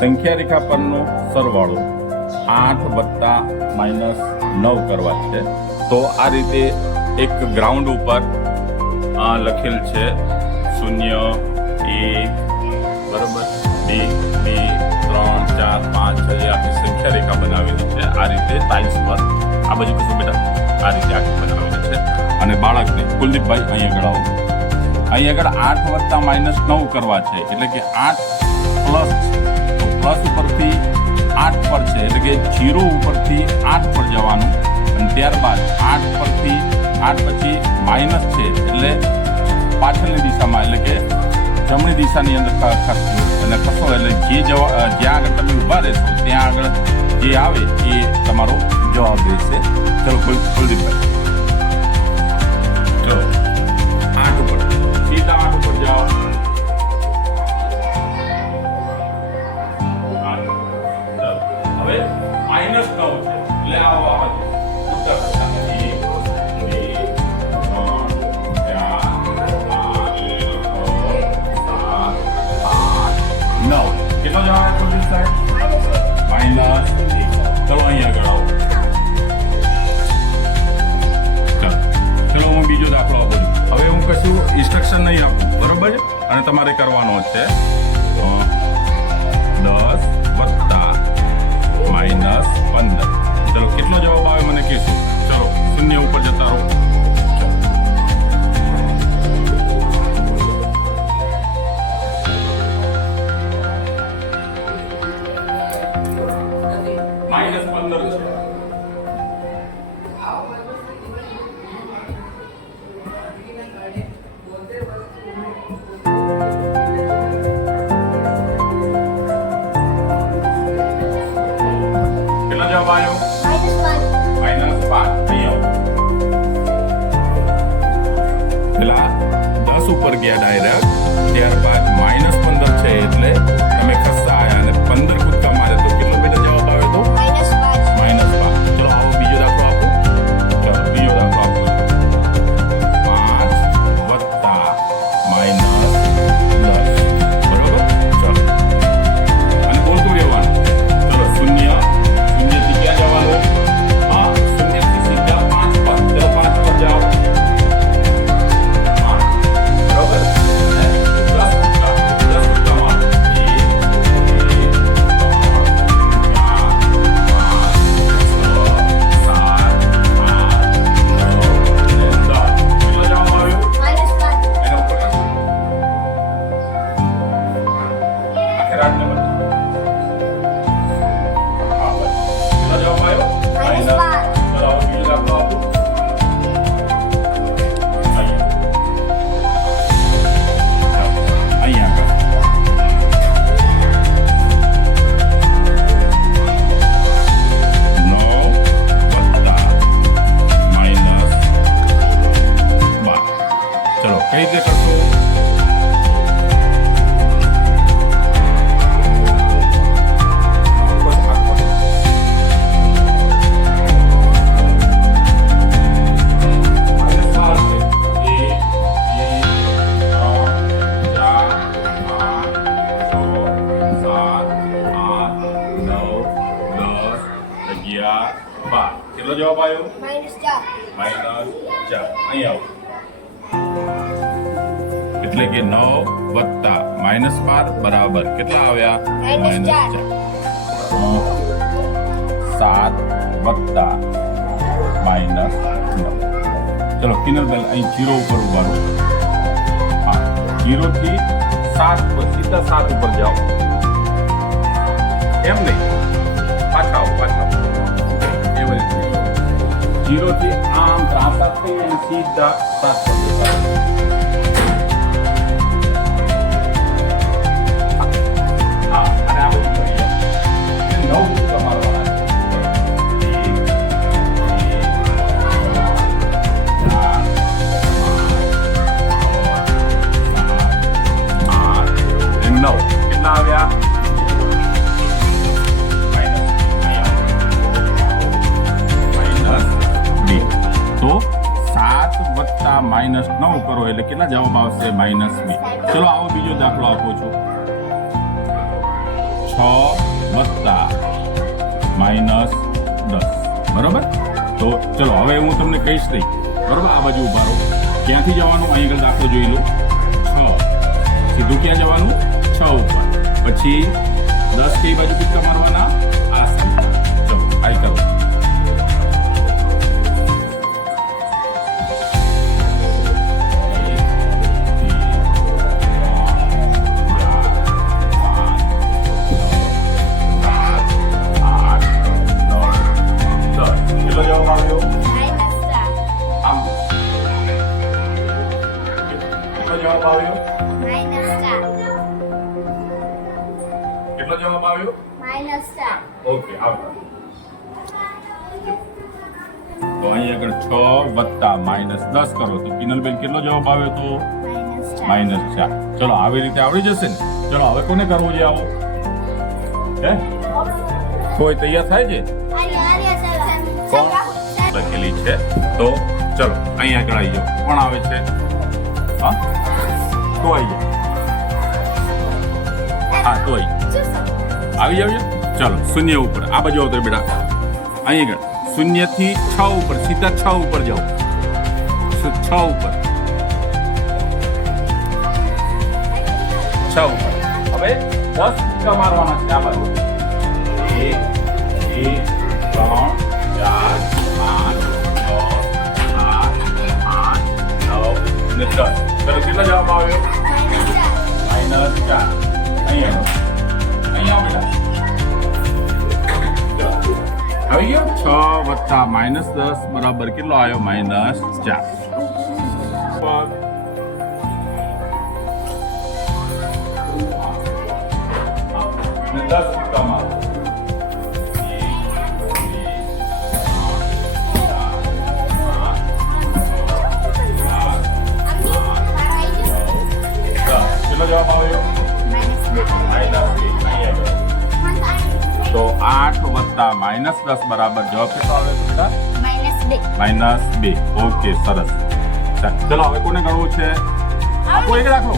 સંખ્યા રેખા પરનો સરવાળો આઠ વત્તા માઇનસ નવ કરવા છે. તો આ રીતે એક ગ્રાઉન્ડ ઉપર લખેલ છે શૂન્ય, એક, બરાબર, બે બે, ત્રણ, ચાર, પાંચ, છ, એ સંખ્યા રેખા બનાવેલી છે. આ રીતે ટાઇલ્સ પર આ બાજુ કશું બેટા આ રીતે આખી બનાવેલી છે. અને બાળકને, કુલદીપભાઈ અહીં આગળ આવો. અહીં આગળ આઠ વત્તા માઇનસ નવ કરવા છે. એટલે કે આઠ પ્લસ પ્લસ ઉપરથી આઠ પર છે. એટલે કે જીરો ઉપરથી આઠ પર જવાનું. અને ત્યારબાદ આઠ પરથી આઠ પછી માઇનસ છે. એટલે પાછળની દિશામાં, એટલે કે જમણી દિશાની અંદર અને ખસો. એટલે જે જવા જ્યાં આગળ તમે ઊભા રહેશો, ત્યાં આગળ જે આવે, એ તમારો જવાબ રહેશે. ચલો કુલ કુલદીપભાઈ ચલો. અને તમારે કરવાનો છે. દસ વત્તા માઇનસ પંદર. ચલો, કેટલો જવાબ આવે મને કહેશો? ચલો, શૂન્ય ઉપર જતા રહો. કેટલો જવાબ આવ્યો માઇનસ ચાર. અહીં આવો. એટલે કે નવ વત્તા માઇનસ બાર બરાબર. કેટલા આવ્યા? માઇનસ ચાર. સાત વત્તા માઇનસ ચલો કિનરબેલ અહીં જીરો ઉપર ઊભા રહો. હા જીરો થી સાત ઉપર સીધા સાત ઉપર જાઓ. એમ નહીં. પાછા આવો પાછા રીતે જીરો થી આમ અને સીધા સાત કરો એટલે કેટલા જવાબ આવશે? Minus B. ચલો, આવો બીજો દાખલો આપું છો. છ વત્તા માઇનસ દસ. બરોબર? તો ચલો, હવે હું તમને કહીશ નહીં. બરોબર? આ બાજુ ઊભા રહો. ક્યાંથી જવાનું? અહીં આગળ દાખલો જોઈ લો. છ. સીધું ક્યાં જવાનું? છ ઉપર. પછી દસ કઈ બાજુ ટીકા મારવાના? આ ચલો આઈ કરો. જવાબ આવ્યો? કેટલો જવાબ આવ્યો? ઓકે આવો. તો અહીં આગળ છ વત્તા માઇનસ દસ કરો તો કિનલબેન કેટલો જવાબ આવ્યો તો? માઇનસ ચાર. ચલો આવી રીતે આવડી જશે ને? ચલો હવે કોને કરવું છે આવું? હે? કોઈ તૈયાર થાય છે? લખેલી છે. તો ચલો અહીં આગળ આવી જાઓ. કોણ આવે છે? હા? તો આવી જાઓ હા તો આવી આવી જાવ ચલો શૂન્ય ઉપર આ બાજુ આવતો બેટા અહીં આગળ શૂન્યથી છ ઉપર સીધા છ ઉપર જાઓ સ- છ ઉપર છ ઉપર હવે દસ ટકા મારવાના છે આ બાજુ એક બે ત્રણ આવી છ વત્તા માઇનસ દસ બરાબર કેટલો આવ્યો? માઇનસ ચાર. દસ. તો આઠ વત્તા માઇનસ દસ બરાબર જવાબ કેટલો આવે બેટા? માઇનસ બે. ઓકે સરસ. ચાલ, હવે કોને ગણવું છે? કોઈ દાખલો